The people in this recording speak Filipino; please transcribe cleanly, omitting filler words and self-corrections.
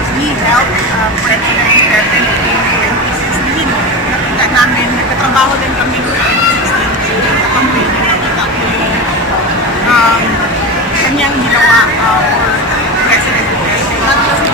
because he helped President Duterte in 2016. Nakita namin, nagkatrabaho din kami noong 2016 during the campaign. Nakita ko yung kanyang ginawa for President Duterte. Not just